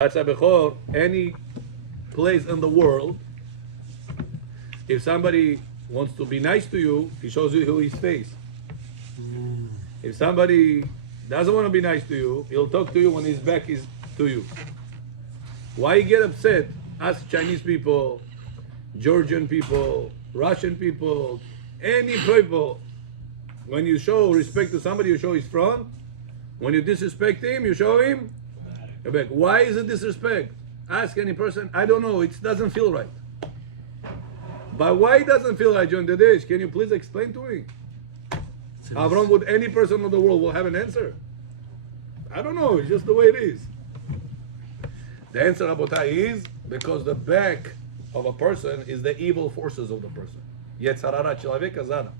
Any place in the world, if somebody wants to be nice to you, he shows you his face. If somebody doesn't want to be nice to you, he'll talk to you when his back is to you. Why you get upset? Ask Chinese people, Georgian people, Russian people, any people. When you show respect to somebody, you show his front. When you disrespect him, you show him your back. Why is it disrespect? Ask any person. I don't know. It doesn't feel right. But why it doesn't feel right during the days? Can you please explain to me? Avram, would any person in the world will have an answer? I don't know. It's just the way it is. The answer, Rabotai, is because the back of a person is the evil forces of the person. Yetzarara Chilavek Azana.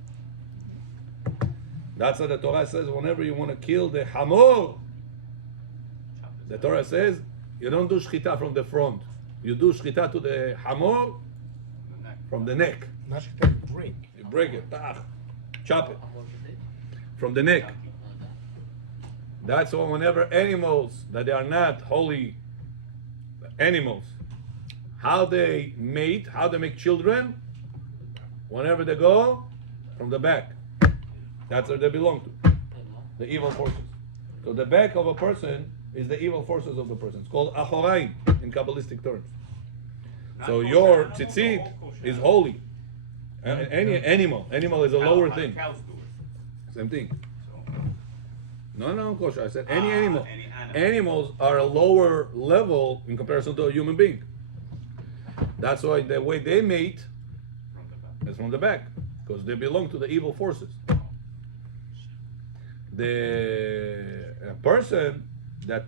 That's what the Torah says. Whenever you want to kill the Hamor, the Torah says you don't do shchita from the front. You do shchita to the Hamor from the neck. Not shchita, break. You break it, chop it from the neck. That's why whenever animals that they are not holy animals, how they mate, how they make children, whenever they go from the back. That's where they belong to, the evil forces. So the back of a person is the evil forces of the person. It's called achoraim in Kabbalistic terms. So your tzitzit is holy. Any animal is a lower thing. Same thing. No, kosher. I said any animal. Animals are a lower level in comparison to a human being. That's why the way they mate is from the back, because they belong to the evil forces. The person that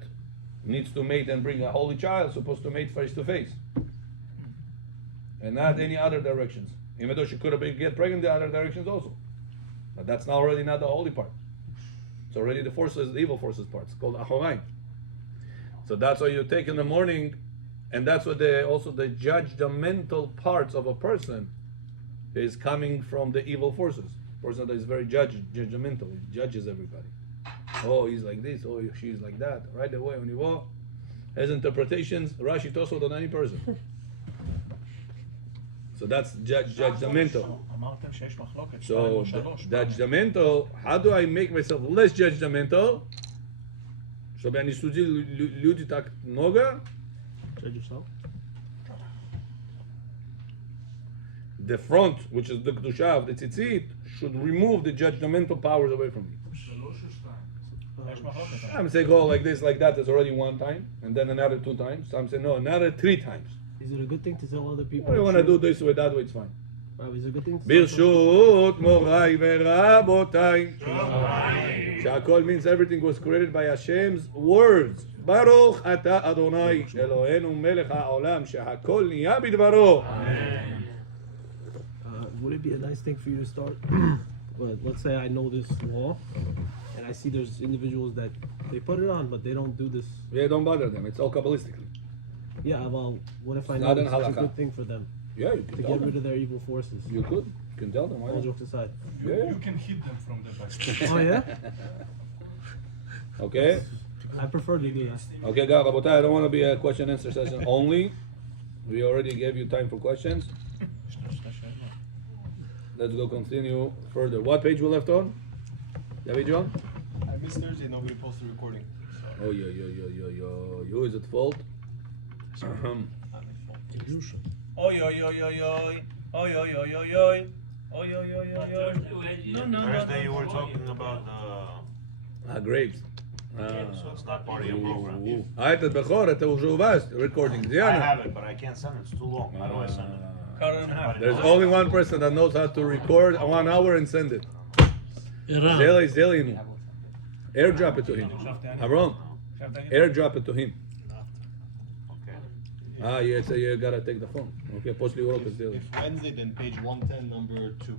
needs to mate and bring a holy child is supposed to mate face to face, and not any other directions. Even though she could have been get pregnant the other directions also, but that's not already not the holy part. It's already the forces, the evil forces part. It's called achoraim. So that's why you take in the morning, and that's what also the judgmental parts of a person is coming from the evil forces. Person that is very judgmental, he judges everybody. Oh, he's like this. Oh, she's like that. Right away, when you walk, has interpretations. Rashi Tosfot on any person. So that's judgmental. So judgmental. How do I make myself less judgmental? Чтобы я не судил люди так много. Judge yourself. The front, which is the kedusha of the tzitzit, should remove the judgmental powers away from me. Some say go like this, like that. It's already one time, and then another 2 times. Some say no, another 3 times. Is it a good thing to tell other people? Well, you want to do this way, that way, it's fine. Is it a good thing to Birshut morai verabotai. Shakol means everything was created by Hashem's words. Baruch ata Adonai Eloheinu melech haolam shehakol niya bidvaro. Would it be a nice thing for you to start? But let's say I know this law, and I see there's individuals that they put it on, but they don't do this. Yeah, don't bother them. It's all kabbalistically. Yeah, well, what if I Not know in it's a halakha. good thing for them Yeah, you can to tell get them. rid of their evil forces? You could. You can tell them. Why All not? jokes aside. Yeah. You can hit them from the back. Oh yeah? Okay. I prefer to do that. Okay, guys, Rabotai, I don't want to be a question answer session only. We already gave you time for questions. Let's go continue further. What page we left on? David John? I missed Thursday, nobody posted recording. Oh, yo. You is at fault. Oi, oi, oi, oi, oi. Oi, oi, oi, oi, oi. Oi, oi, oi, oi, oi. No. Thursday you were talking about Grapes. so it's not part of your program. את הבכור, אתה уже у вас recording. I Diana. have it, but I can't send it. It's too long. How do I send it? There's only one person that knows how to record 1 hour and send it. Zeli. Airdrop it to him. Avram, airdrop it to him. Okay. Yeah, so you gotta take the phone. Okay, после урока сделай. If Wednesday, then page 110, number 2.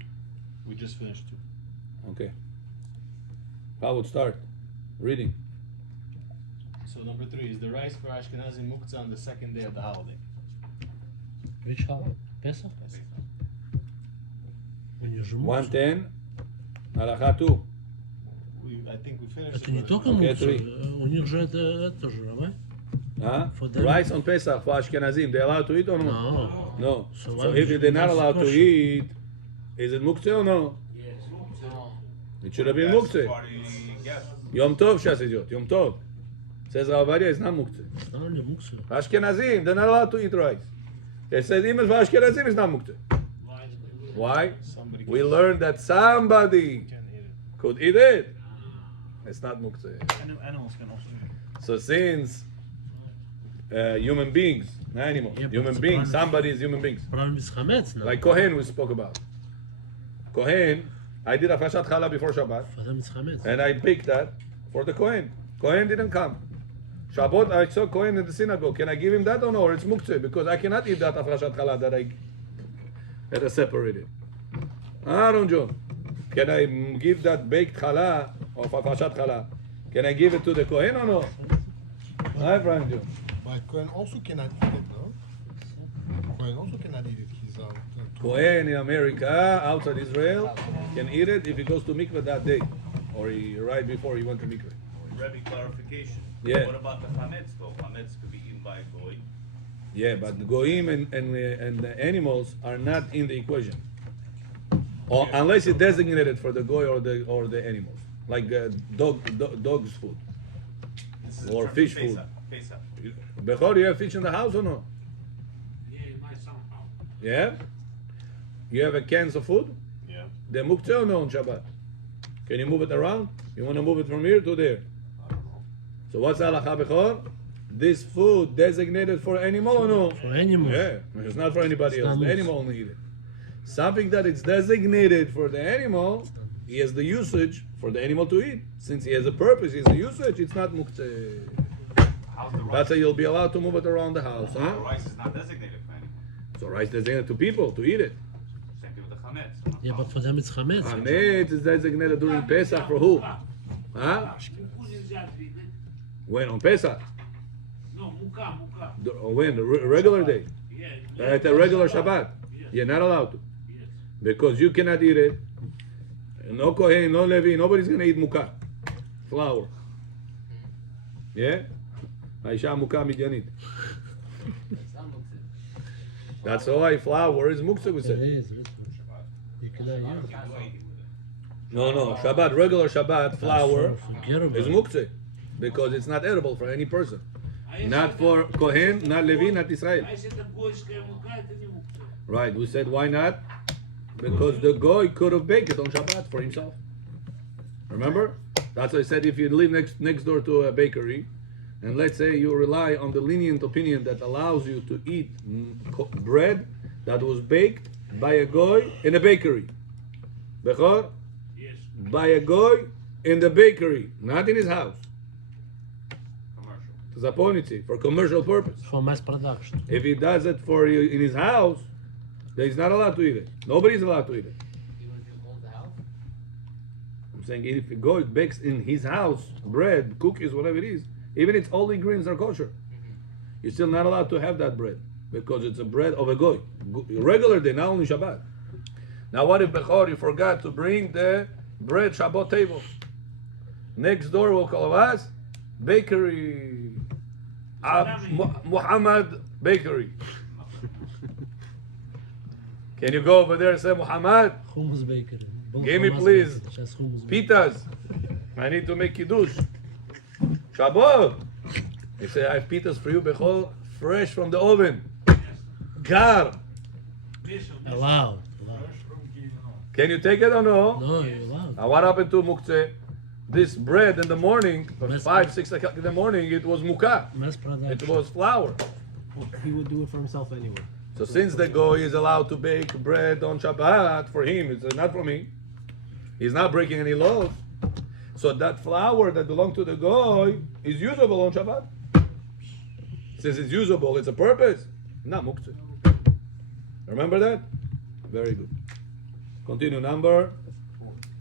We just finished 2. Okay. How would start? Reading. So number 3 is the rice for Ashkenazi muktzah on the 2nd day of the holiday. Which holiday? Pesach? When you're 110, Halachot 2. I think we finished Это не it. только Okay, мукса, 3. у них же это тоже, right? Huh? For them- Rice on Pesach for Ashkenazim, they allowed to eat or no? No. No. So So why if would they're you not ask the allowed to question? eat, is it muktzeh or no? It should have been That's muktzeh. party guest. Yom Tov, Shasidiot, Yom Tov. Says Rav Avadia, it's not muktzeh. It's not only muktzah. Ashkenazim, they're not allowed to eat rice. They said even for Ashkenazim, it's not muktzeh. Why? Somebody We learned that somebody can eat it. could eat it. It's not muktzeh. Animals can also. So since human beings, not animals, Yeah, but human it's a beings, problem. somebody is human beings. Problem is chametz now. Like Kohen we spoke about. Kohen, I did a Fashat Challah before Shabbat, For them it's chametz. and I picked that for the Kohen. Kohen didn't come. Shabbat, I saw Kohen in the synagogue. Can I give him that or no? Or it's muktzeh, because I cannot eat that Fashat Challah that I separated. Aaron John, can I give that baked challah or Fashat Challah? Can I give it to the Kohen or no? Hi, Brian John. But Cohen also cannot eat it, no? Cohen also cannot eat it. He's Kohen in America, outside Israel, can eat it if he goes to mikveh that day, or right before he went to mikveh. Rebbe, clarification. Yeah. What about the chametz though? Chametz could be eaten by a goy. Yeah, but the goyim and the animals are not in the equation, or unless it's designated for the goy or the animals, like dog's food. This is Or in terms fish of food. Pesach. Bechor, you have fish in the house or no? Yeah. You have a cans of food. Yeah. They're muktzeh or no on Shabbat? Can you move it around? You want to move it from here to there? So what's halacha bechor? This food designated for animal or no? For animals. Yeah, it's not for anybody It's else. not The loose. animal only eat it. Something that is designated for the animal, he has the usage for the animal to eat. Since he has a purpose, he has a usage, it's not muktzeh. How's the rice? That's why you'll be allowed to move it around the house, The huh? rice is not designated for anyone. So rice designated to people to eat it. Same thing with the chametz. Yeah, but for them it's chametz. Hametz is designated during Pesach for who? Huh? When on Pesach? No, muka. When? The regular day? Yeah. At a regular Shabbat? You're not allowed to. Yes. Because you cannot eat it. No Kohen, no Levi, nobody's gonna eat muka. Flour. Yeah? Aisha muka midyanit. That's why flour is muktzah, we It said. is. You cannot use it. No. Shabbat, regular Shabbat, flour Forget about is it. muktzah. Because it's not edible for any person. Not for Kohen, not Levi, not Israel. А если это гойская мука, это не мука. Right, we said why not? Because the goy could have baked it on Shabbat for himself. Remember? That's why I said if you live next door to a bakery, and let's say you rely on the lenient opinion that allows you to eat bread that was baked by a goy in a bakery. Bechor? Yes. By a goy in the bakery, not in his house. Commercial. Zaponitzi, for commercial purpose. For mass production. If he does it for you in his house, then he's not allowed to eat it. Nobody's allowed to eat it. I'm saying if a goy bakes in his house bread, cookies, whatever it is, even if all the ingredients are kosher, you're still not allowed to have that bread because it's a bread of a goy. Regular day, not only Shabbat. Now what if Bechor, you forgot to bring the bread Shabbat table? Next door will call us bakery. Muhammad Bakery. Can you go over there and say, Muhammad, Hummus bakery. give me Hummus please bakery. Just hummus bakery. pitas. I need to make kiddush. Shabbat. He said, I have pitas for you, Bechol, fresh from the oven. Gar. Allowed. Can you take it or no? No, you're allowed. Now what happened to muktzeh? This bread in the morning, Mass- 5, 6 o'clock in the morning, it was mukah. Mass It production. was flour. Well, he would do it for himself anyway. So since the goy is allowed to bake bread on Shabbat, for him, it's not for me. He's not breaking any laws. So that flour that belongs to the goy is usable on Shabbat. Since it's usable, it's a purpose. Not muktzeh. Remember that? Very good. Continue, number.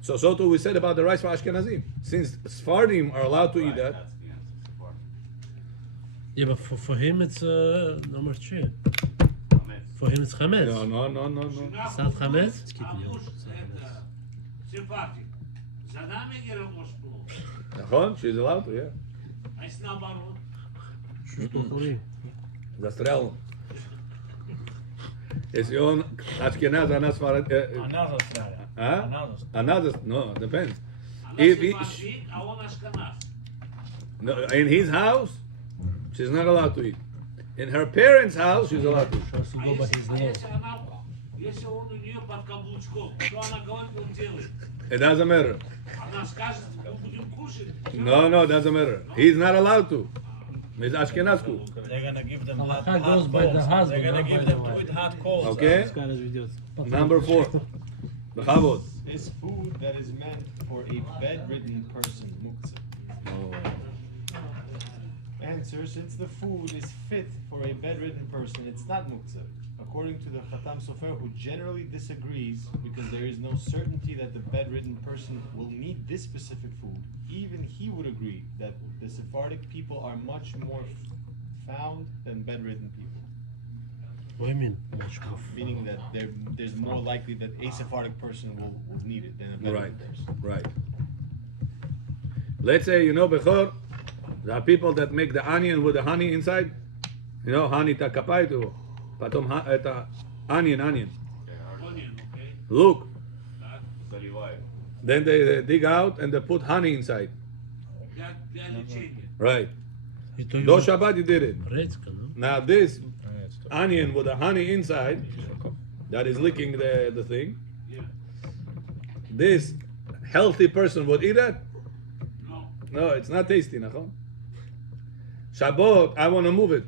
So too we said about the rice for Ashkenazim. Since Sephardim are allowed to eat that, That's the answer. For Yeah, but for him it's number 3. chametz. For him it's chametz. no. It's not chametz? Это сепатик. За нами героскоп. Nachon? She's allowed to, yeah. А если наоборот? Застрял. Если он Ашкеназ, она Сфарад... Another Australia. Huh? Another. Another, no, depends. Она If he, сепаратит, а он ашкеназ. no, in his house, she's not allowed to eat. In her parents' house, she's allowed to eat. Если он у нее под каблучком, что она говорит, он делает? It doesn't matter. Она скажет, мы будем кушать. No, it doesn't matter. He's not allowed to. He's Ashkenaz cook. They're gonna give them Halacha hot goes by the coals. husband, They're gonna not give by them the to wife. eat hot coals. Okay? This guy has videos. Number 4. Bechavod. Is food that is meant for a bedridden person muktzah? Answer: since the food is fit for a bedridden person, it's not muktzah. According to the Khatam Sofer, who generally disagrees because there is no certainty that the bedridden person will need this specific food, even he would agree that the Sephardic people are much more found than bedridden people. What do you mean? Meaning that there's more likely that a Sephardic person will need it than a bedridden Right, person. right. Let's say, Bechor, there are people that make the onion with the honey inside. Honey takapaitu. Потом это onion. Onion, okay? Look. Заливаю. Then they dig out and they put honey inside. Для лечения. Right. И то Do Shabbat you did it. гречка, no? Now this onion with the honey inside, that is licking the thing. Yeah. This healthy person would eat that? No. No, it's not tasty, nachon. Shabbat, I want to move it.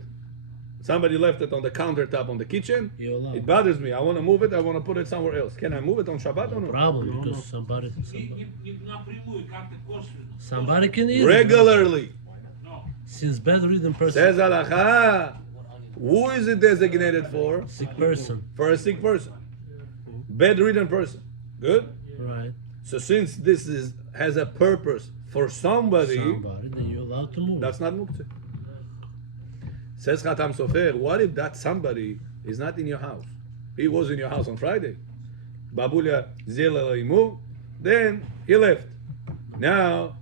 Somebody left it on the countertop on the kitchen. You're allowed. It bothers me. I want to move it. I want to put it somewhere else. Can I move it on Shabbat or no? Problem, because somebody Не напрямую, как-то косвенно. somebody can eat it. Regularly. No. Since bedridden person, Says halacha. Who is it designated for? sick person, For a sick person. Bedridden person. Good? right? So since this has a purpose for somebody, Then you're allowed to move. that's not muktzah. Says Khatam Sofer, what if that somebody is not in your house? He was in your house on Friday. Babulia Zelalimu, then he left. Now,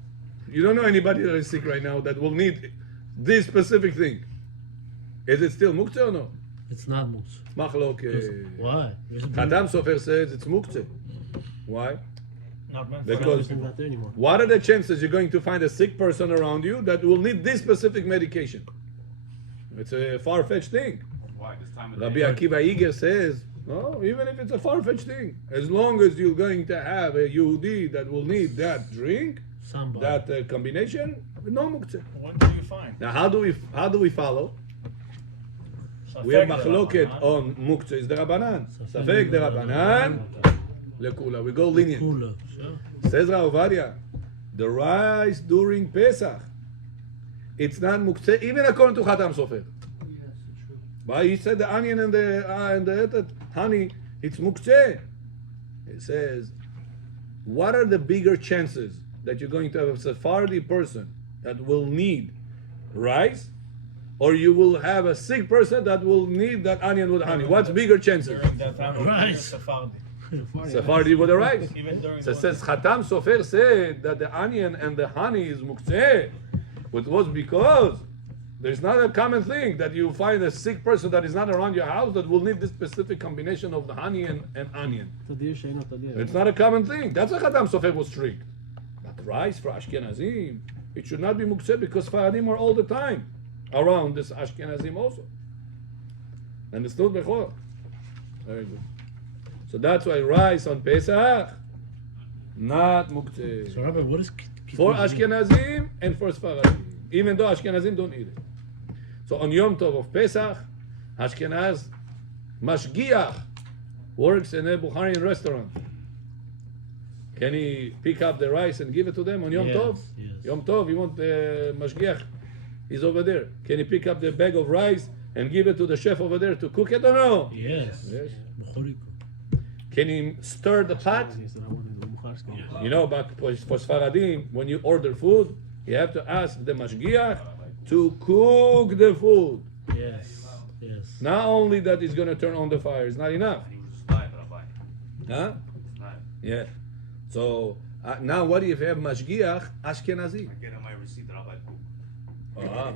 you don't know anybody that is sick right now that will need this specific thing. Is it still muktzah or no? It's not muktzah. Machlok. Why? Khatam Sofer says it's muktzah. Why? Not meant for Because It's not there anymore. what are the chances you're going to find a sick person around you that will need this specific medication? It's a far-fetched thing. Why? This time of Rabbi day. Akiva Iger says, no, even if it's a far-fetched thing, as long as you're going to have a Yehudi that will need that drink, Somebody. that combination, no muktzah. When do you find? Now, how do we follow? We have machloket on muktzah is the Rabbanan. Safek the Rabbanan, lekula. We go lenient. Cooler. Sure. Says Rav Ovadia, the rice during Pesach, it's not muktzeh, even according to Khatam Sofer. But he said the onion and the honey, it's muktzeh. He says, what are the bigger chances that you're going to have a Sephardi person that will need rice, or you will have a sick person that will need that onion with honey? What's bigger chances? During that time, Rice. Sephardi. Sephardi with the rice. Even during So the says Khatam Sofer said that the onion and the honey is muktzeh. It was because there's not a common thing that you find a sick person that is not around your house that will need this specific combination of the honey and onion. Tadir she'eino tadir. It's not a common thing. That's why Khatam Sofer was strict. But rice for Ashkenazim, it should not be muktzeh because Faradim are all the time around this Ashkenazim also. And it's not bechor. Very good. So that's why rice on Pesach, not muktzeh. So Rabbi, what is For Ashkenazim and for Sfaradim, even though Ashkenazim don't eat it. So on Yom Tov of Pesach, Ashkenaz mashgiach works in a Bukharian restaurant. Can he pick up the rice and give it to them on Yom Yes, Tov? yes. Yom Tov, you want the mashgiach? He's over there. Can he pick up the bag of rice and give it to the chef over there to cook it or no? Yes. Yes. Bechoriko. Can he stir the pot? He said, I wanted the Mukharski. You know, but for Sfaradim, when you order food, you have to ask the mashgiach to cook the food. Yes. Yes. Not only that he's going to turn on the fire, it's not enough. He was just live, Rabbi. Huh? It's live. Yeah. So now what if you have mashgiach Ashkenazi? I get on my receipt, Rabbi. Ah.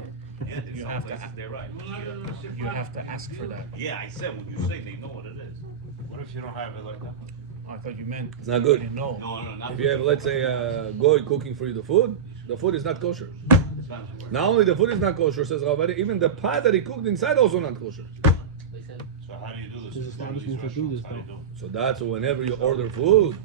Yeah, there's You some have to places ask. they're right. You have to ask for that. Yeah, I said when you say they know what it is. What if you don't have it like that? I thought you meant. It's not good. You didn't know. No, not If you have, let's say, a goy cooking for you the food is not kosher. Not only the food is not kosher, says Rabbi, even the pot that he cooked inside also not kosher. So how do you do this? There's in front of these establishments that do restaurants? this, How do you though. do it? So that's whenever you order food,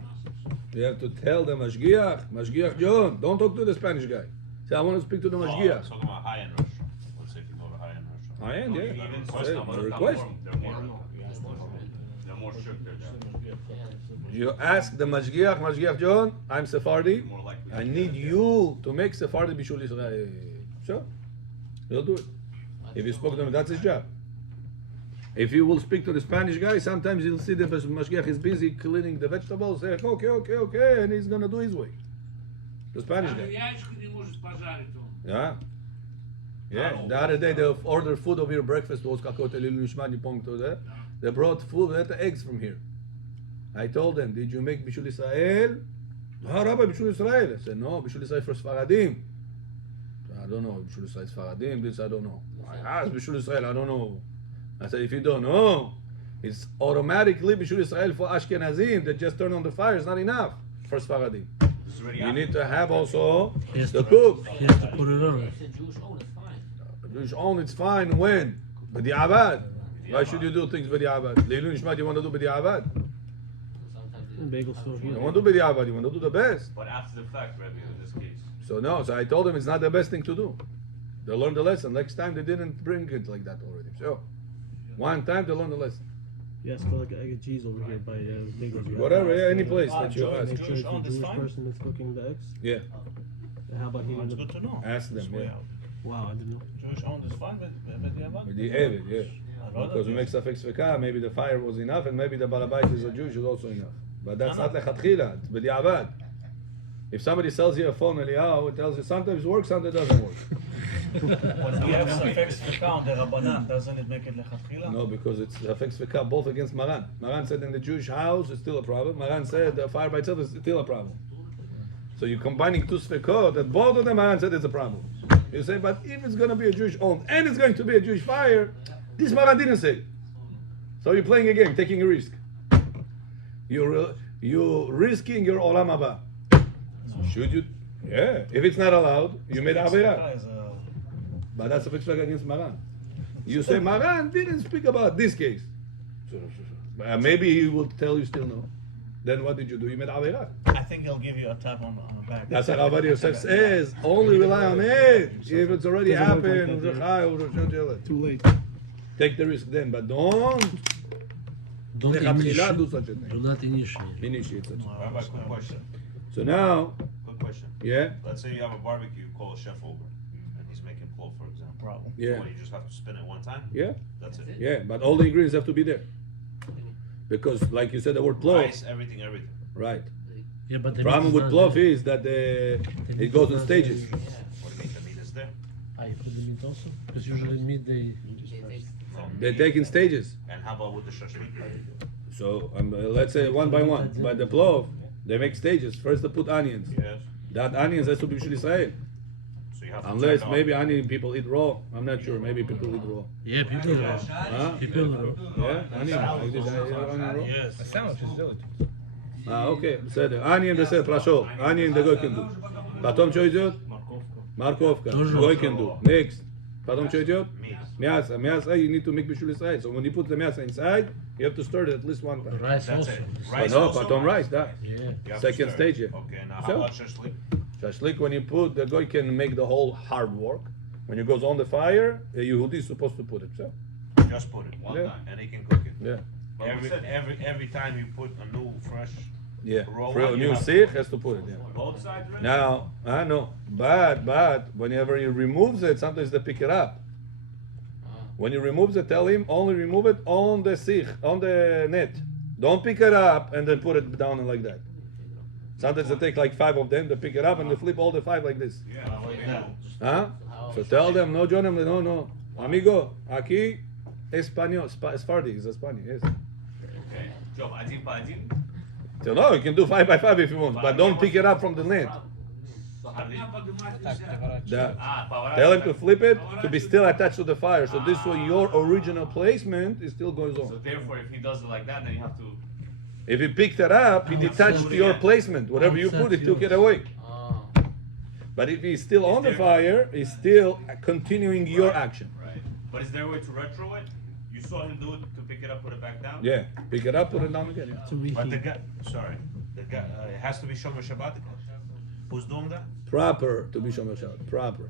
you have to tell the Mashgiach John, don't talk to the Spanish guy. Say, I want to speak to the Oh, I'm Mashgiach. talking about high-end restaurant. Let's say if you go to a high-end restaurant. High-end, You yeah. even Say, request them. request. They're more strict there. You ask the Mashgiach John, I'm Sephardi, More likely. I need you to make Sephardi Bishul Israel. Sure, he'll do it. If you spoke to him, that's his job. If you will speak to the Spanish guy, sometimes you'll see the Mashgiach is busy cleaning the vegetables, say, okay, and he's gonna do his way. The Spanish Даже guy. яичко не можешь пожарить он. Yeah. Yeah. The other day they ordered food over here, breakfast was какой-то лилушма, не помню кто это. They brought food, they had eggs from here. I told them, did you make Bishul Israel? No, Rabbi, Bishul Israel. I said, no, Bishul Israel for Sfaradim. I don't know, Bishul Israel Sfaradim, this I don't know. I asked Bishul Israel, I don't know. I said, if you don't know, it's automatically Bishul Israel for Ashkenazim that just turn on the fire is not enough for Sfaradim. This is already You happened. need to have also Yes, the cook. He has to put it on. Jewish own, it's fine when? B'di'avad. Why should you do things b'di'avad? Leilun Nishmat, you want to do b'di'avad? Bagel store here. You want to do b'di'avad, you want to do the best. But after the fact, Rabbi, in this case. So no, so I told them it's not the best thing to do. They learned the lesson. Next time they didn't bring it like that already. So, one time they learned the lesson. Yes, for like egg and cheese over here by Bagels. You have Whatever, to yeah, ask any the- place that you ask. Make sure it's a Jewish-owned is Jewish fine? person that's cooking the eggs. Yeah, And how about he? That's good to know. ask them, yeah. Wow, I didn't know. Jewish owned is fine with the Avad? With the Evid, yeah. Because we make Safek Sveka, maybe the fire was enough, and maybe the Balabait is a Jew, is also enough. But that's not lechatchila, it's b'di'avad. If somebody sells you a phone, Eliyahu, it tells you sometimes it works, sometimes it doesn't work. When we have suffix on the Rabbanan, doesn't it make it lechatchila? No, because it's Safek Sveka both against Maran. Maran said in the Jewish house it's still a problem. Maran said the fire by itself is still a problem. So you're combining two Svekot, that both of them Maran said it's a problem. You say, but if it's going to be a Jewish owned and it's going to be a Jewish fire, this Maran didn't say. So you're playing a game, taking a risk. You're risking your olam haba. Should you? Yeah. If it's not allowed, you made avera. But that's a fixed against Maran. You say Maran didn't speak about this case. Maybe he will tell you still no. Then what did you do? You made avera. I think he'll give you a tap on the back. That's what Rabbi Yosef says. Only rely on it. If it's already Doesn't work happened, like that, too late. Take the risk then, but don't Don't lechatchila do initiate. such a thing. Do not initiate. Initiate such a thing. Rabbi, quick question. So now, Quick question. yeah, Let's say you have a barbecue, you call a chef over, and he's making plov, for example. Problem. yeah, What, you just have to spin it one time? yeah, That's it. yeah. But all the ingredients have to be there. Because, like you said, the word plov, Rice, everything. right? Yeah, but the Problem meat with is plov not there. is that The it meat goes is in not stages. there. What do you mean? The meat is there? You put the meat also? Because usually meat they. They take in stages. And how about with the shashlik? So let's say one by one. But the plov, they make stages. First they put onions. Yes. That onions has to be Bishul Israel. So you have to Unless check out. maybe onion people eat raw. I'm not sure. Maybe people eat raw. Yeah, people are. Huh? People are. Yeah, onion. Like this, onion raw. Yes. A sandwich is good. Okay, בסדר. Onion בסדר, פרשות. Onion the guy can do. Потом что идет? Морковка. Guy can do. Next. Потом что идет? Meat. Мясо. Мясо, you need to make Bishul Israel. So when you put the мясо inside, you have to stir it at least one time. Rice That's also. it. But Rice no, also? потом rice, да. Yeah. You have to Second stir stage, it. yeah. Okay, now So? how about shashlik? Shashlik, when you put, the guy can make the whole hard work. When it goes on the fire, a Yehudi is supposed to put it. So, Just put it. One Yeah. time. And he can cook it. yeah. But we said Every time you put a new fresh. Yeah. Raw For a one, you new have to sikh put has to put it, yeah. both sides ready? Now, I know, but whenever he removes it, sometimes they pick it up. When he removes it, tell him only remove it on the sikh, on the net. Don't pick it up and then put it down like that. Sometimes they take like 5 of them, they pick it up and they flip all the 5 like this. Yeah, like that. Huh? So tell them, no, John, no. Amigo, aquí, español, Sephardi is Spanish, yes. Okay. Job, adin pa adin. So no, you can do 5 by 5 if you want, but don't pick it up from the net. Tell him to flip it to be still attached to the fire. So this way your original placement is still going So on. therefore, if he does it like that, then you have to. If he picked it up, he detached your placement. Whatever you put, he took it away. But if he's still on the fire, he's still continuing your action. Right. But is there a way to retro it? You saw him do it to pick it up, put it back down. Yeah, pick it up, put it down again. To But the reheat. guy, sorry, the guy, it has to be Shomer Shabbat. Who's doing that? Proper to be Shomer Shabbat. Proper.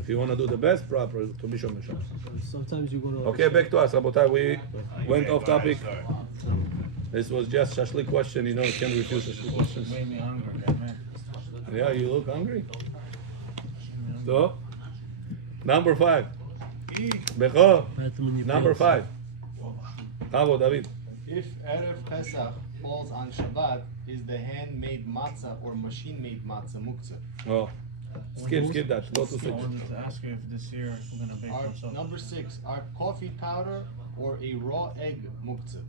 If you want to do the best, proper to be Shomer Shabbat. Sometimes you go to. Okay, back to us, Rabotai. We went off topic. Sorry. This was just shashlik question. You know, you can't refuse shashlik questions. Made me hungry, man. Yeah, you look hungry. So, number 5. Becho, поэтому не number пьется. 5. Bravo, David. If Erev Pesach falls on Shabbat, is the handmade matzah or machine-made matzah muktzah? Oh, skip that. Go to 6. to ask you if this year we're gonna bake number 6, are coffee powder or a raw egg muktzah?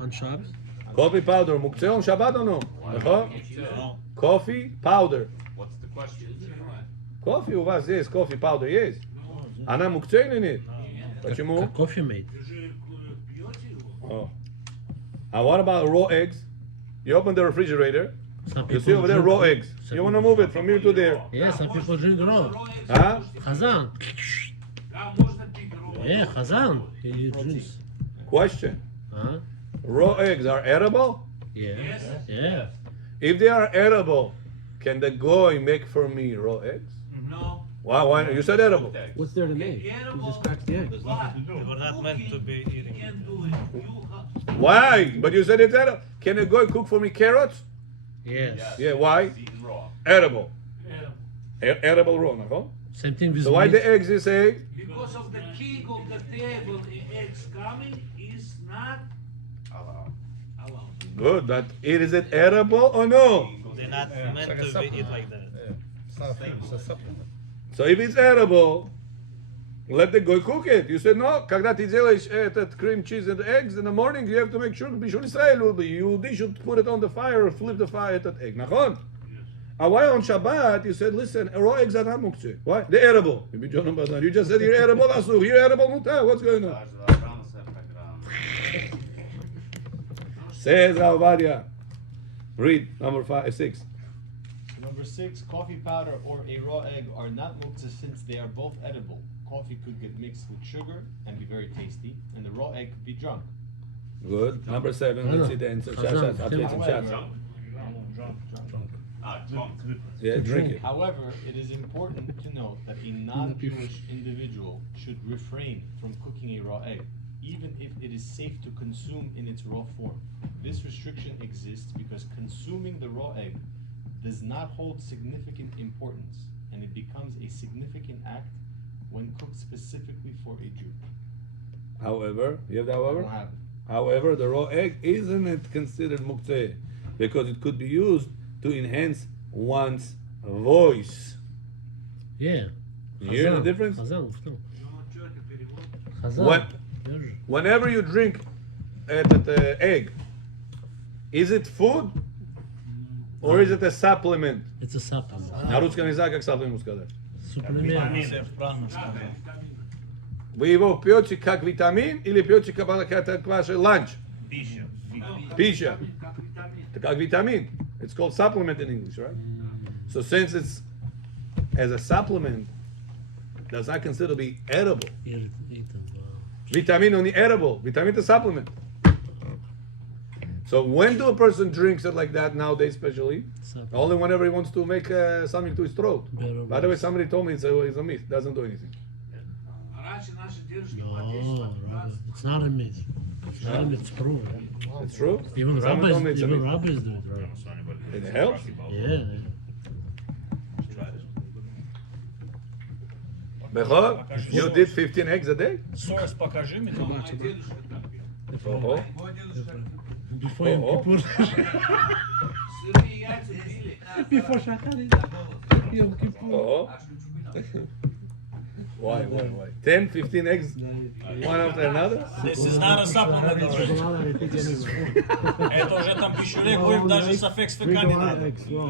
On Shabbos? Coffee powder, muktzeh on Shabbat or no? Becho? Coffee powder. What's the question? Coffee у вас есть, coffee powder есть. Она мукцей или нет? Почему? Как кофе made. Oh. And what about raw eggs? You open the refrigerator, Some you see people over there drink raw eggs. You want to move it from here to there. Yeah, some people drink raw. Huh? Chazan. Yeah, Chazan. He drinks. Question. Huh? Raw eggs are edible? Yeah. Yeah. If they are edible, can the goy make for me raw eggs? No. Why? You said edible. What's there to make? He just cracks the egg. They were not meant to be eating. You can't do it. Why? But you said it's edible. Can a goy cook for me carrots? Yes. Yeah, why? It's eaten raw. Edible. Yeah. Edible raw, no? Same thing with So why meat. the eggs you say? Because of the king of the table, the eggs coming is not allowed. Good, but is it edible or no? They're not meant to be eaten like that. So if it's edible, let the goy cook it. You said no. Когда ты делаешь этот cream cheese and eggs in the morning, you have to make sure Bishul Israel will be. You should put it on the fire or flip the fire at that egg. Nachon. And why on Shabbat you said, listen, raw eggs are not muktzeh. Why? They're edible. You just said you're edible asur. You're edible mutar. What's going on? Says Avadia. Read number 6. Number 6, coffee powder or a raw egg are not muktzah since they are both edible. Coffee could get mixed with sugar and be very tasty, and the raw egg could be drunk. Good. Number 7. Let's see the answer. Shots. I'll take some shots. Yeah, drink it. However, it is important to note that a non-Jewish individual should refrain from cooking a raw egg, even if it is safe to consume in its raw form. This restriction exists because consuming the raw egg does not hold significant importance, and it becomes a significant act when cooked specifically for a Jew. However, you have the I however? don't have it. However, the raw egg isn't it considered muktzeh because it could be used to enhance one's voice. Yeah. You hear the Chazan. difference? Chazan, что? Chazan. When, Держи. whenever you drink the egg, is it food or is it a supplement? Это supplement. На русском языке как supplement сказать? Суплемент. Вы его пьете как витамин или пьете как ваш ланч? Пища. Это как витамин. It's called supplement in English, right? So since it's as a supplement, does not consider to be edible. Eaten. Vitamin only edible. Vitamin is supplement. So when do a person drinks it like that nowadays, especially? Supplement. Only whenever he wants to make something to his throat. Better By the way, somebody told me it's a myth. Doesn't do anything. No, Rabbi. It's not a myth. It's not a myth. It's proven. It's true. Even Someone told me rabbis, it's a even myth. rabbis do it, right? It helps. Yeah. Bechor, you did 15 eggs a day? Source покажи мне. Oh, Before Yom Kippur. Before Shacharit. Yom Kippur. oh. Why? 10, 15 eggs, one after another? This is not a supplement There's a already. lot of everything anyway. Это уже там пищевик, будет даже саффикс Drink a стакане lot of надо. eggs, well.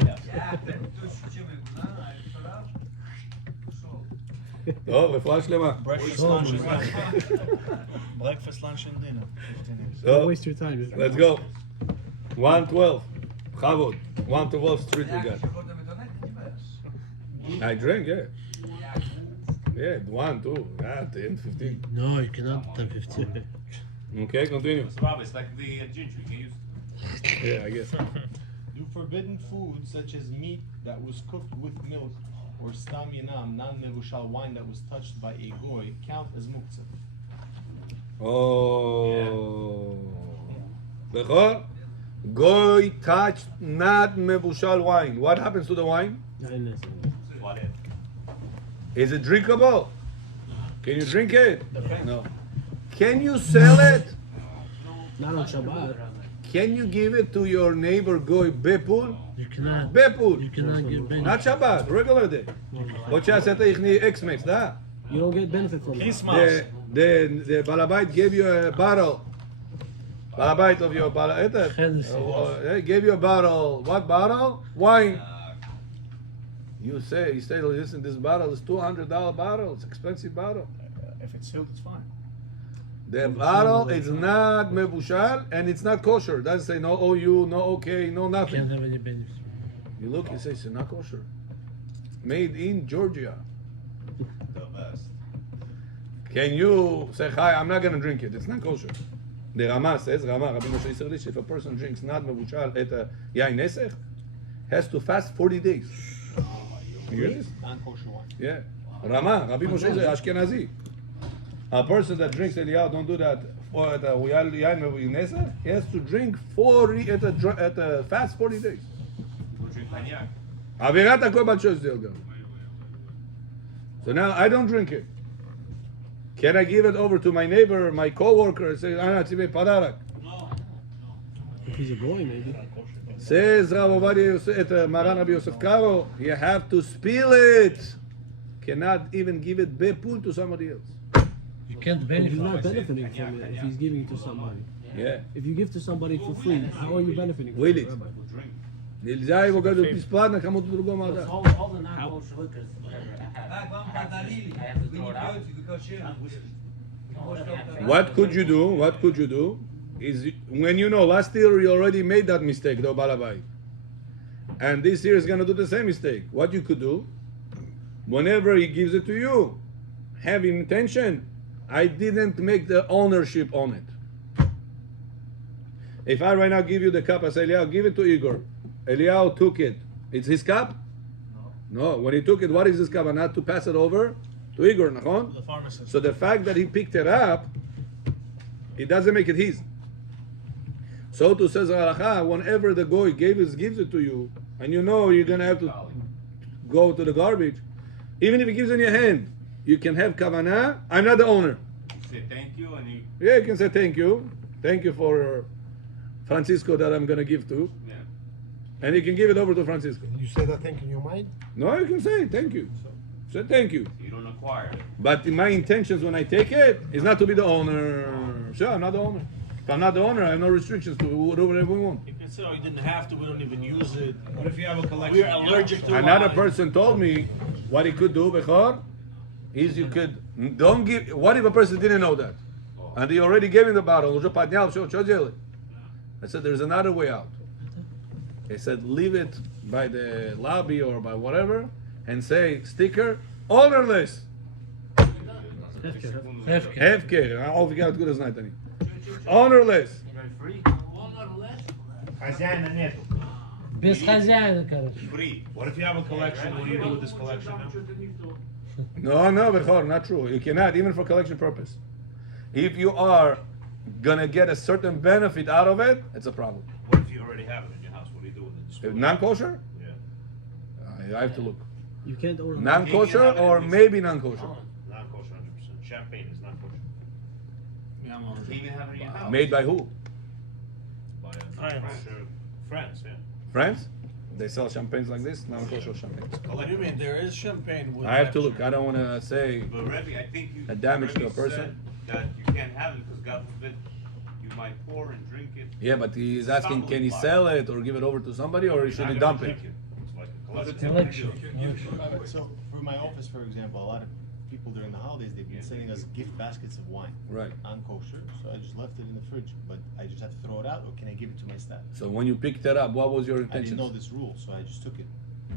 טוב, רפואה שלמה. Breakfast, lunch, and dinner. Breakfast, lunch, and dinner. 15 years. Don't טוב, waste your time. let's go. 112. Chavod. 112 street we got. I drink, yeah. Yeah, 1, 2, 10, 15. No, you cannot 10, 15. Okay, continue. So Bob, it's like the ginger. You can use. Yeah, I guess. Do forbidden foods such as meat that was cooked with milk or stam yinam, non-mevushal wine that was touched by a goy count as muktzah? Oh. Bechor, goy touched not mevushal wine. What happens to the wine? What it? Is it drinkable? Can you drink it? No. Can you sell it? Not on Shabbat. Can you give it to your neighbor goy bepul? You cannot. Bepul. You cannot give benefit. Not Shabbat, regular day. What you said X-Max, da? You don't get benefit from it. Christmas. The balabait gave you a bottle. Balabait of your balabait. Hennessy. Gave you a bottle. What bottle? Wine. You say, listen, this bottle is $200 bottle. It's expensive bottle. If it's sealed, it's fine. The bottle is not mevushal and it's not kosher. It doesn't say no OU, no okay, no You nothing. can't have any benefit. You look, it says it's not kosher. Made in Georgia. The best. Can you say, hi, I'm not going to drink it. It's not kosher. The Rama says, Rabbi Moshe says, if a person drinks not mevushal et yain nesech, has to fast 40 days. You hear this? Non-kosher wine. Yeah. Rabbi Moshe is Ashkenazi. A person that drinks Eliyahu, don't do that. For the yain nesech, he has to drink 40 at a fast 40 days. Go drink cognac. Avirat hakol bat shosh dilgal. So now I don't drink it. Can I give it over to my neighbor, my co-worker, and say, "Ana tzibei padarak"? If he's a boy, maybe. Says Rav Ovadia Yosef, Maran Rabbi Yosef Karo, you have to spill it. Cannot even give it bepul to somebody else. You can't But he's benefit. not benefiting from it if he's giving to somebody. Yeah. If you give to somebody for free, how are you benefiting from Will it? it? Rabbi? Нельзя его говорить бесплатно кому-то другому отдать. All the non-kosher liquors, whatever I have to throw it out. What could you do? What could you do? Is when you know last year you already made that mistake, though balabai, and this year is gonna do the same mistake. What you could do? Whenever he gives it to you, have intention. I didn't make the ownership on it. If I right now give you the cup, I say, Eliyahu, give it to Igor. Eliyahu took it. It's his cup? No. When he took it, what is his cup? And not to pass it over to Igor, nachon? The pharmacist. So the fact that he picked it up, it doesn't make it his. So to says halacha, whenever the goy gives it to you, and you know you're gonna have to go to the garbage, even if he gives it in your hand, you can have kavanah. I'm not the owner. Say thank you and you. Yeah, you can say thank you for Francisco that I'm gonna give to, Yeah. and you can give it over to Francisco. You say that thing in your mind? No, you can say thank you. Say thank you. You don't acquire it. But my intentions when I take it is not to be the owner. Sure, I'm not the owner. If I'm not the owner, I have no restrictions to do whatever we want. You can say, oh, you didn't have to, we don't even use it. What if you have a collection? We're allergic to Another wine. person told me what he could do, Bechor, is you could don't give. What if a person didn't know that, and he already gave him the bottle? I said there's another way out. He said leave it by the lobby or by whatever, and say sticker ownerless. Hefker. Hefker. I'll figure out good as night. Ownerless. Хозяина нету. Без хозяина, короче. Free. What if you have a collection? What do you do with this collection? No, Bechor, not true. You cannot, even for collection purpose. If you are gonna get a certain benefit out of it, it's a problem. What if you already have it in your house? What do you do with it? If non-kosher, Yeah. I have to look. You can't order. Non-kosher or maybe non-kosher. Non-kosher, 100%. Champagne is not kosher. Yeah, I'm on You can even have it in your house. Made by who? By a Friends. non-kosher friends, yeah. France? They sell champagnes like this, non-kosher champagne. What do you mean? There is champagne with I have to look. I don't want to say But Rebbe, I think you. a damage to Rebbe a person. said that you can't have it because God forbid you might pour and drink it. Yeah, but he's asking, can he sell it or give it over to somebody, or should he dump it? It's like a collection. So for my office, for example, a lot of people during the holidays, they've been sending us gift baskets of wine. Right. Non-kosher, so I just left it in the fridge, but I just have to throw it out, or can I give it to my staff? So when you picked it up, what was your I didn't intention? know this rule, so I just took it.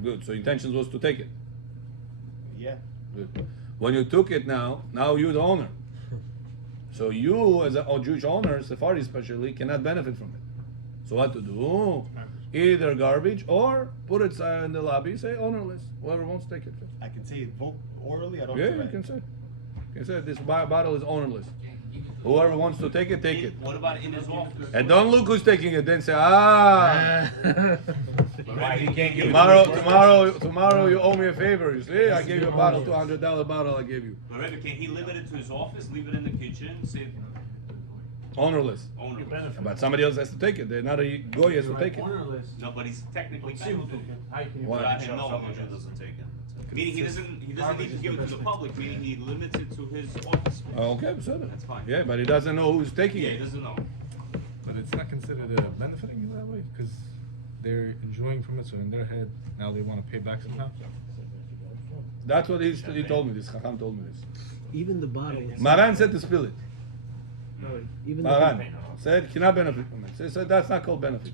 Good. So intentions was to take it. Yeah. Good. When you took it now you're the owner. So you, as a Jewish owner, Sephardi especially, cannot benefit from it. So what to do? Either garbage or put it in the lobby, say ownerless. Whoever wants to take it. I can say it orally, I don't Yeah, have to you write can it. say. You can say this bottle is ownerless. Whoever wants to take it, take it. What about in his office? And don't look who's taking it. Then say, ah. Why he can't give it to Tomorrow you owe me a favor. You see, I gave you a bottle, $200 bottle. I gave you. But Rebbe, can he limit it to his office, leave it in the kitchen, say Ownerless. owner? But somebody else has to take it. They're not a goy has to take it. No, but he's technically benefiting. Why? I didn't know how much it doesn't take it. Meaning he doesn't need to give it to the public, meaning he limits it to his office space. Oh, okay, so That's fine. yeah, but he doesn't know who's taking Yeah, he it. doesn't know. But it's not considered benefiting you that way because they're enjoying from it. So in their head, now they want to pay back somehow. That's what he told me. This Chacham told me this. Even the bottle. Maran said to spill it. Right, even Maran said he cannot benefit from it. He said that's not called benefit.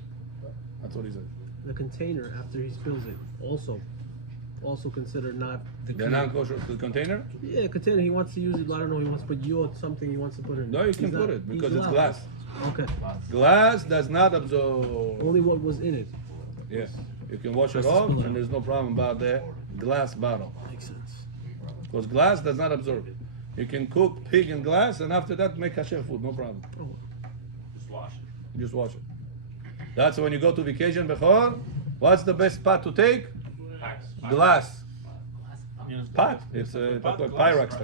That's what he said. the container after he spills it also considered not The non-kosher the container? yeah container. He wants to use it. I don't know. He wants to put yod something. He wants to put it. No, you He's can not- put it he's because it's allowed. glass. Okay. Glass does not absorb. Only what was in it. Yes, you can wash it Just off, spill it and there's no problem about the glass bottle. Makes sense. Because glass does not absorb it. You can cook pig in glass, and after that make kosher food, no problem. Oh. Just wash it. Just wash it. That's when you go to vacation, Bechor. What's the best pot to take? Packs. Glass. Pot. It's a Pyrex.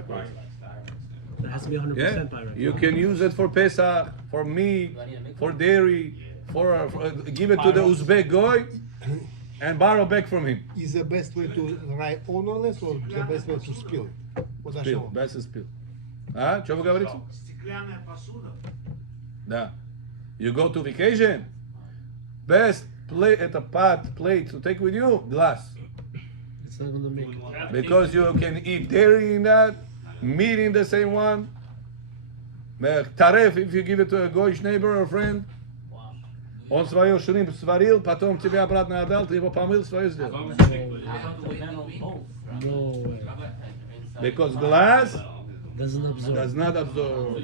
It has to be 100% Yeah. Pyrex. You can use it for Pesach, for meat, for dairy, for give it to the Uzbek guy, and borrow back from him. Is the best way to write ownerless or the best way to spill it? What I Spill. show? Best is spill. А? Что вы говорите? Стеклянная посуда. Да. You go to vacation. Best plate at a pot plate to take with you, glass. It's not gonna make it. Because you can eat dairy in that, meat in the same one. Taref, if you give it to a goyish neighbor or friend. Он свое шримп сварил, потом тебе обратно отдал, ты его помыл, свое сделал. No way. Because glass Doesn't absorb. does not absorb.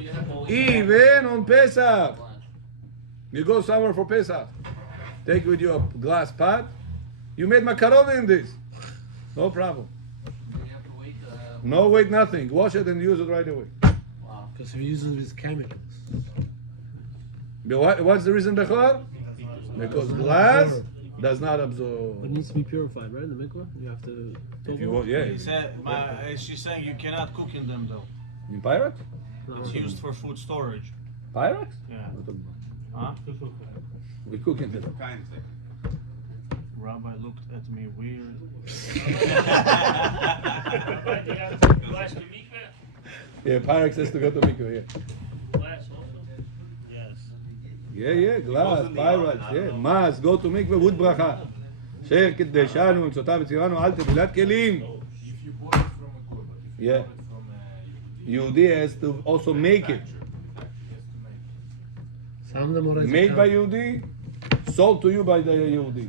Even on Pesach. You go somewhere for Pesach. Take with you a glass pot. You made macaroni in this. No problem. No wait, nothing. Wash it and use it right away. Because we're using these chemicals. But what's the reason, Bechor? Because glass does not absorb. It needs to be purified, right? In the mikvah, you have to. If you want, yeah. He said, she's saying you cannot cook in them though. In Pyrex? It's used for food storage. Pyrex? Yeah. Huh? We cook in them. Rabbi looked at me weird. Glass to mikveh? Yeah, Pyrex has to go to mikveh, yeah. Glass also? Yes. Yeah, glass, Pyrex, yeah. Mas, go to mikveh with bracha. אשר קדשנו ומצוותיו וציוונו אל תבילת כלים. Yeah. Yehudi has to also make it. Some of them already Made by come. Yehudi, sold to you by the Yehudi.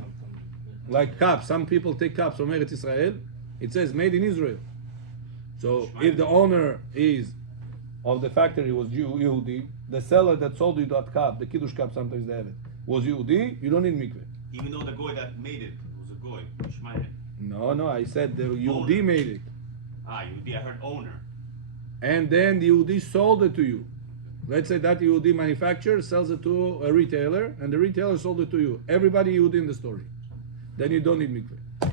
Like cups. Some people take cups from Eretz Israel. It says made in Israel. So if the owner is of the factory was Yehudi, the seller that sold you that cup, the Kiddush cup, sometimes they have it, was Yehudi, you don't need mikveh. Even though the guy that made it was a guy, Ishmael. No, I said the Yehudi made it. Ah, I heard owner. And then the Yehudi sold it to you. Let's say that Yehudi manufacturer sells it to a retailer, and the retailer sold it to you. Everybody Yehudi in the story. Then you don't need mikveh.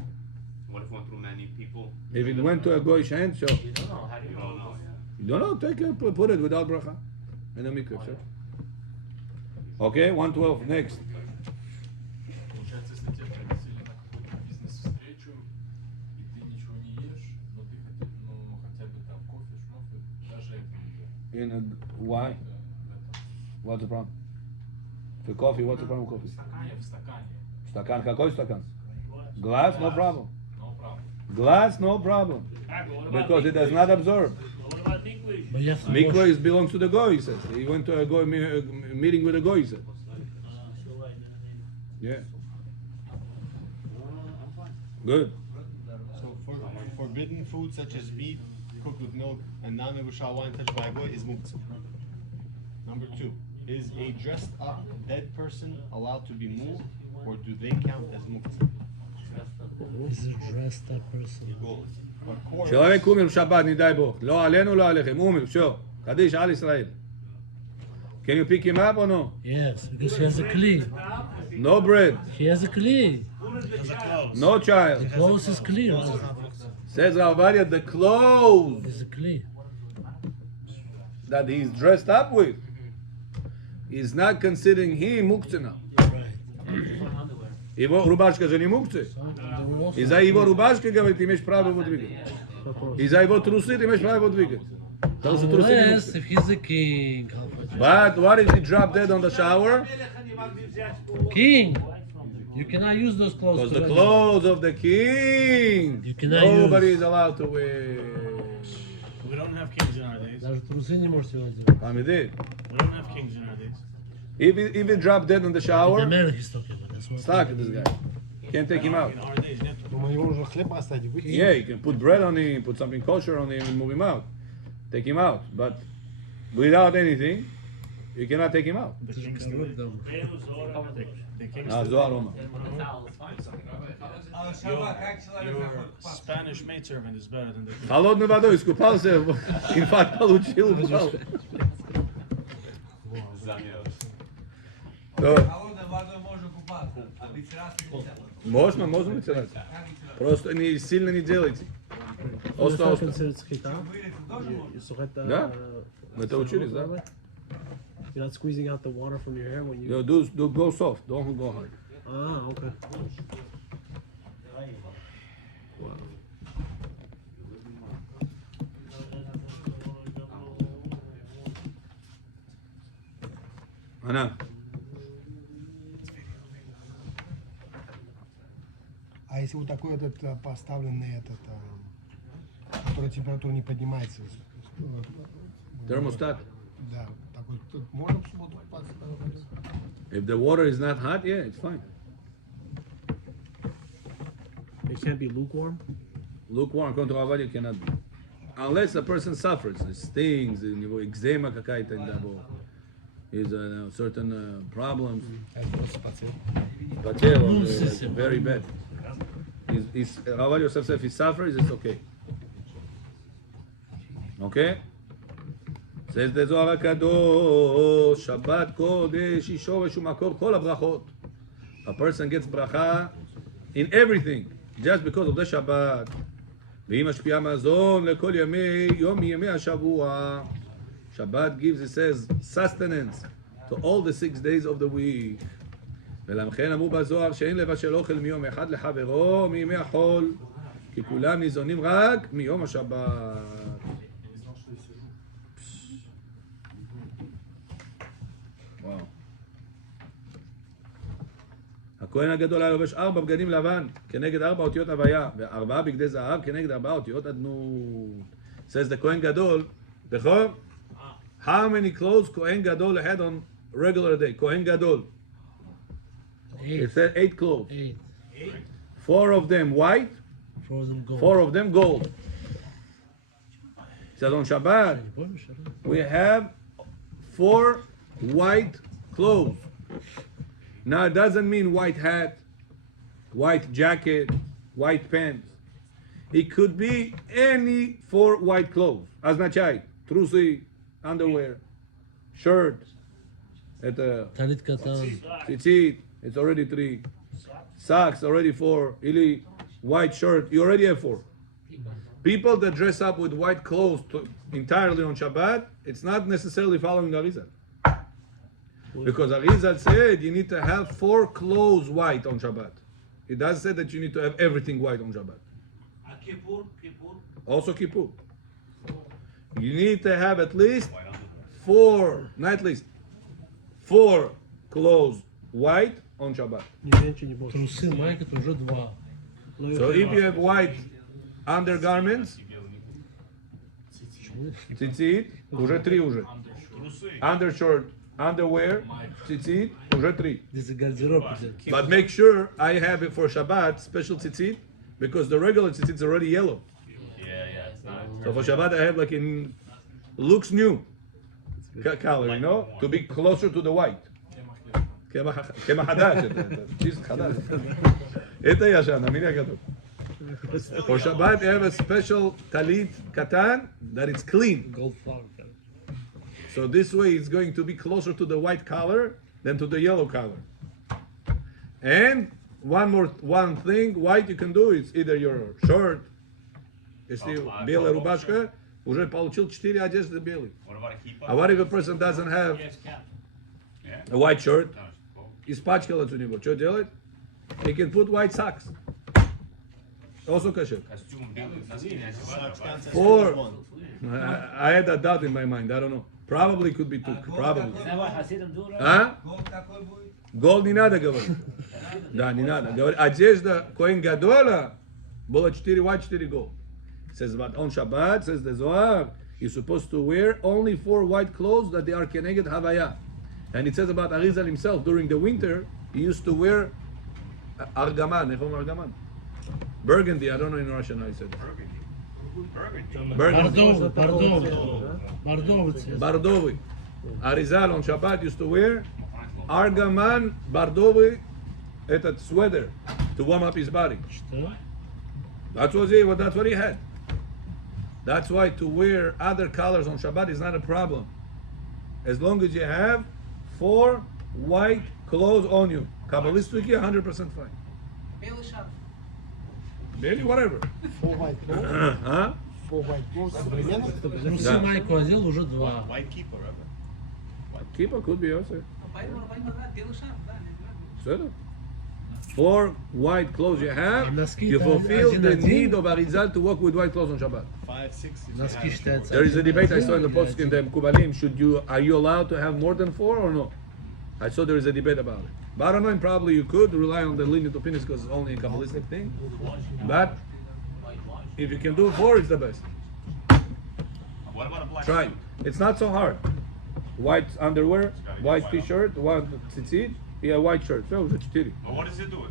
What if it went through many people? If it went to a goyish hand, so You don't know. How do you don't know? Yeah. you don't know, take it, put it without bracha. And a mikveh, sure. Okay, 112, next. In a, why? What's the problem? For coffee, what's the problem with coffee? Stakan, какой стакан? Glass, no problem. Glass, no problem. Because it does not absorb. But you have to Mikvah wash. is belongs to the goy, he says. He went to a goy meeting with a goy, he said. Yeah. Good. So for forbidden food such as meat cooked with milk and non-negotiable wine touched by a goy is muktzah. Number 2, is a dressed up dead person allowed to be moved, or do they count as muktzah? He's a dressed up person. A corpse, человек умер в шаббат, не дай Бог. לא עלינו, לא עליכם. умер, все. קדיש על ישראל. Can you pick him up or no? Yes, because he has a kli. No bread. He has a kli. No The child. clothes is clear. Says Rav Ovadia, the clothes He's a kli. that he's dressed up with is not considering him muktzah now. Right. Его рубашка же не мукция. И за его рубашкой, говорит, имеешь право его двигать. И за его трусы ты имеешь право его двигать. Потому что трусы не Unless мукция. if he's a king. But what if he dropped dead on the shower? King! You cannot use those clothes. Because to the run. clothes of the king, You cannot nobody use. is allowed to wear. We don't have kings in our days. Даже трусы не можете одевать. I mean, did. We don't have kings in our days. If he dropped dead on the The shower, man he's talking about. That's what. stuck with this guy. Can't take him out. In our days, net. Думаю, его уже хлеба оставить, выйти. Yeah, you can put bread on him, put something kosher on him, and move him out. Take him out. But without anything, you cannot take him out. The kings still live. The kings Ah, still Zohar Oma. Your Spanish maidservant is better than the king. Холодной водой искупался, инфаркт получил, упал. Можно вытирать. Просто не сильно не делайте. Is Остро, that остро. considered schita? You сухать, Да. Мы это учились, да? You're not squeezing out the water from your hair when you. You do go soft, don't go hard. Ah, okay. Она. А если вот такой этот поставленный этот, который температура не поднимается, Thermostat. да, такой, тут можно в субботу купаться? If the water is not hot, yeah, it's fine. It can't be lukewarm. Lukewarm, according to Rav Ovadia, cannot be. Unless the person suffers, it stings, у него экзема какая-то, is certain problems. Потел, very bad. Rav Ovadia says if he suffers, it's okay. Okay? Says the Zohar HaKadosh, Shabbat Kodesh, Yishor Shumakor, Kol HaBrachot. A person gets bracha in everything, just because of the Shabbat. והיא משפיעה מזון לכל יום מימי השבוע. Shabbat gives, it says, sustenance to all the 6 days of the week. ולכן אמרו בזוהר שאין לבשל אוכל מיום אחד לחברו מימי החול, כי כולם ניזונים רק מיום השבת. וואו. הכהן הגדול היה לובש 4 בגדים לבן כנגד 4 אותיות הוויה, ו4 בגדי זהב כנגד 4 אותיות אדנות. says the כהן גדול, נכון? How many clothes כהן גדול had on regular day? כהן גדול. It said 8 clothes. 8. 4 of them white, 4 of them gold. 4 of them gold. It says on Shabbat, we have 4 white clothes. Now it doesn't mean white hat, white jacket, white pants. It could be any 4 white clothes. Означает трусы, underwear, shirt, это Talit katan. tzitzit, it's already 3. Socks, already 4. Ili, white shirt, you already have 4. People that dress up with white clothes entirely on Shabbat, it's not necessarily following the Arizal. Because Arizal said you need to have 4 clothes white on Shabbat. It does say that you need to have everything white on Shabbat. Also Kippur. You need to have at least 4, not at least 4 clothes white on Shabbat. Ни меньше, ни больше. Трусы, майка, это уже 2. So if you have white undergarments, tzitzit, уже 3 уже. Undershirt, underwear, tzitzit, уже 3. Здесь гардероб идет. But make sure I have it for Shabbat, special tzitzit, because the regular tzitzit is already yellow. Yeah, it's not. So for Shabbat I have like in, looks new color, you know, to be closer to the white. כמה חדש, צ'יז חדש. это ישן, המיני הכתוב. For Shabbat I have a special talit katan that it's clean. Gold flower. So this way it's going to be closer to the white color than to the yellow color. And one thing white you can do is either your shirt, если белая рубашка, уже получил 4 одежды белые. What about a kippah? А what if a person doesn't have a white shirt? Испачкалось у него. Что делать? He can put white socks. Also kosher. Костюм белый, носки не одевают. Or I had a doubt in my mind. I don't know. Probably could be two. Probably. А? Gold не надо говорить. Да, не надо. Говорит, одежда Коэн Гадола было 4 white, 4 gold. Says, but on Shabbat, says the Zohar, you're supposed to wear only 4 white clothes that they are keneged Havaya. And it says about Arizal himself, during the winter, he used to wear argaman. Argaman? Burgundy, I don't know in Russian how you said it. Burgundy. Бордовый цвет. Бардовый. Arizal on Shabbat used to wear argaman, bardovый, этот sweater to warm up his body. Что? That's what he had. That's why to wear other colors on Shabbat is not a problem. As long as you have 4 white clothes on you. Kabbalistically, 100% fine. Belly, whatever. 4 white clothes. Huh? 4 white clothes. Современно? Трусы, Да. майку одел, уже 2. White keeper, Rebbe. Keeper could be also. בסדר. 4 white clothes you have, you fulfill the need of Arizal to walk with white clothes on Shabbat. 5, 6. if you Носки have. считаются. There is a debate I saw in the post in the Mkubalim. Are you allowed to have more than 4 or no? I saw there is a debate about it. Bottom line, probably you could rely on the lenient opinions because it's only a Kabbalistic thing. But if you can do 4, it's the best. What about a black Try. suit? It's not so hard. White underwear, white t-shirt, white tzitzit, yeah, white shirt. So it's 4. But what does it do?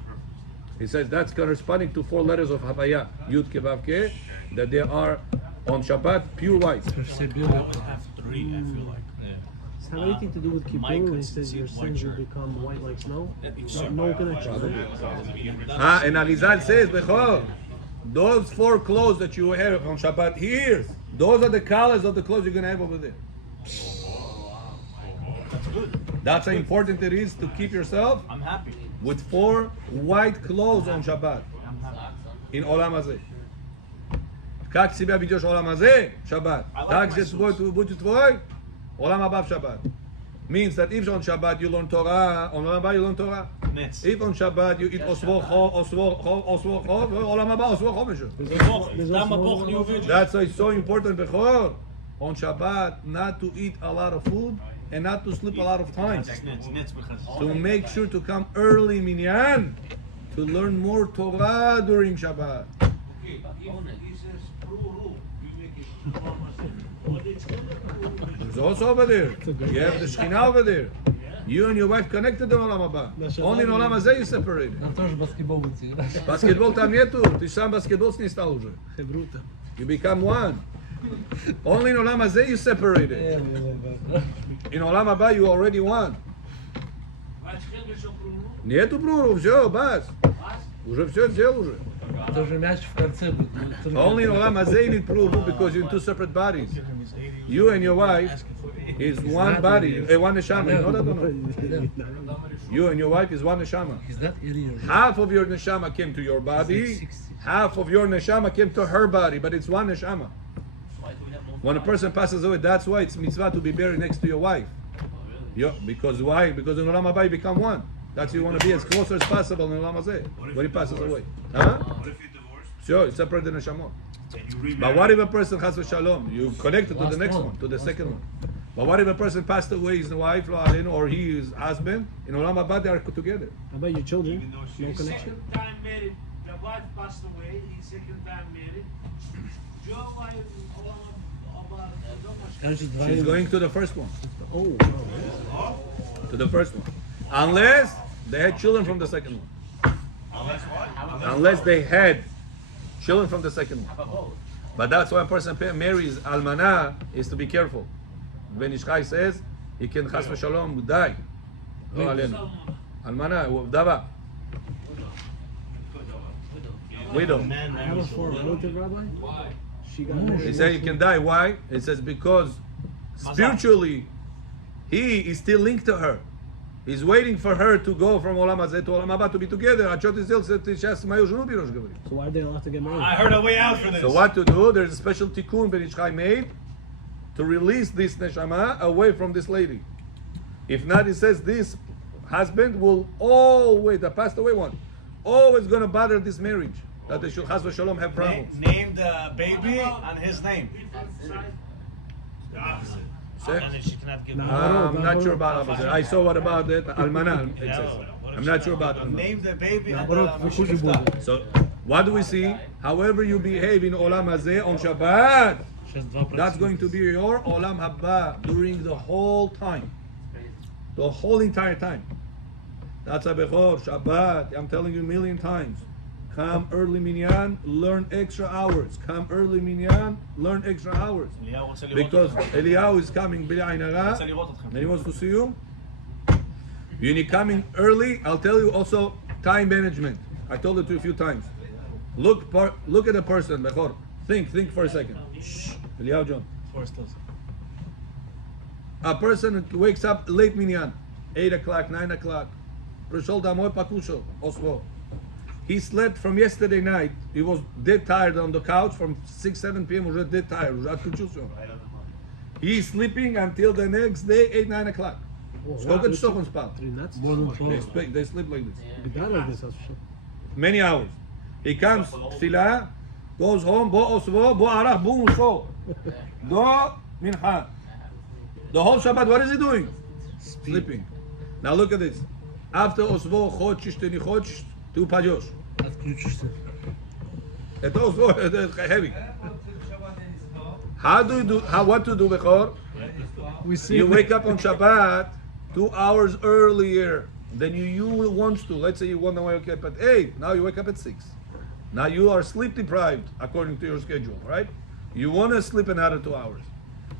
He says that's corresponding to 4 letters of Havaya, Yud Ke Vav Ke, that they are on Shabbat pure white. Все белые. Does it have anything to do with Kippur when he says your sins will become white like snow? No connection. And Arizal says, Bechor, those 4 clothes that you have on Shabbat here, those are the colors of the clothes you're going to have over there. That's how important it is to keep yourself I'm happy. with 4 white clothes on Shabbat in Olam Hazeh. Как себя ведешь в Олам Hazeh, Shabbat, так же будет твой Olam Haba Shabbat. Means that if on Shabbat you learn Torah, on Olam Haba you learn Torah. If on Shabbat you eat osvo chov, Olam Haba osvo chov. That's why it's so important, Bechor, on Shabbat not to eat a lot of food and not to sleep a lot of times. To make sure to come early minyan to learn more Torah during Shabbat. There's also over there. You have the Shekhinah over there. You and your wife connected to Olam Haba. Only in Olam Hazeh you separated. Нам тоже баскетбол будете играть. Баскетбол там нету. Ты сам баскетбол с ней стал уже. You become one. Only in Olam Hazeh you separated. In Olam Haba you already one. Нету пруру, все, бас. Уже все сделал уже. Тоже мяч в конце будет. Only in Olam Hazeh you need pruru because you're in 2 separate bodies. You and your wife is one body, one neshama. You know that or no? You and your wife is one neshama. Is that area? Half of your neshama came to your body, half of your neshama came to her body, but it's one neshama. When a person passes away, that's why it's mitzvah to be buried next to your wife. Because why? Because in Olam Haba you become one. That's why you want to be as close as possible in Olam Hazeh when he passes away. Huh? What if you're divorced Sure, it's separate the neshamot. and you remarry? But what if a person has a shalom? You connect it to the next one, to the second one. But what if a person passed away, his wife, or his husband, in Olam Haba they are together? How about your children? No connection? Second time married. The wife passed away. He's second time married. Joe, She's going to the first one. Oh, wow. To the first one. Unless they had children from the second one. Unless they had children from the second one. But that's why a person marries almana is to be careful. When Ishchai says he can chas v'shalom die. No alenu. Almana, dava. Widow. I have a foreign relative, Rabbi. Why? She got married. He said he can die. Why? It says because spiritually he is still linked to her. He's waiting for her to go from Olam Hazeh to Olam Haba to be together. So why are they allowed to get married? I heard a way out for this. So what to do? There's a special tikkun Ben Ishchai made to release this neshama away from this lady. If not, it says this husband will always, the passed away one, always going to bother this marriage. That they should chas v'shalom have problems. Name the baby on his name. The opposite. Say? And then she cannot give I'm not sure about opposite. I saw what about it. Almana, it says. I'm not sure about almana. Name the baby on But So, what do we see? However you behave in Olam Hazeh on Shabbat, that's going to be your Olam Haba during the whole time. The whole entire time. That's a Bechor, Shabbat. I'm telling you a million times. Come early minyan, learn extra hours. Come early minyan, learn extra hours. Because Eliyahu is coming, Bili Ain Hara, and he wants to see you. When you're coming early, I'll tell you also time management. I told it to you a few times. Look at a person, Bechor. Think for a second. Shh. Eliyahu John. A person wakes up late minyan, 8 o'clock, 9 o'clock. He slept from yesterday night. He was dead tired on the couch from 6, 7 p.m. He was dead tired. He's sleeping until the next day, 8, 9 o'clock. They sleep like this. Many hours. He comes, tefillah, goes home, bo osvo, bo arach, bo musho. Do mincha. The whole Shabbat, what is he doing? Sleeping. Now look at this. After osvo, chodsh, shteni chodsh, tu pajosh. It's also heavy. How do you do? What to do, Bechor? You wake up on Shabbat 2 hours earlier than you want to. Let's say you want to wake up at 8. Now you wake up at 6. Now you are sleep deprived according to your schedule, right? You want to sleep another 2 hours.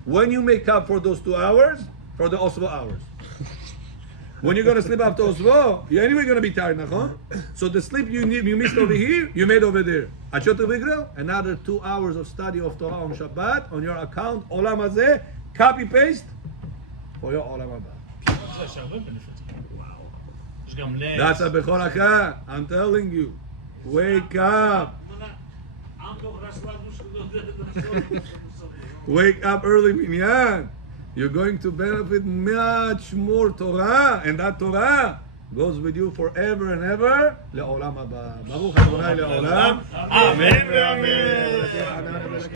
When you make up for those 2 hours, for the Osvo hours. When you're going to sleep after Osvo, you're anyway going to be tired, huh? So the sleep you missed over here, you made over there. Another 2 hours of study of Torah on Shabbat on your account, Olam Hazeh, copy paste for your Olam Haba. That's a Bechor Acha. I'm telling you. Wake up. Wake up early, minyan. You're going to benefit much more Torah, and that Torah goes with you forever and ever. Le'olam haba. Baruch Adonai le'olam. Amen.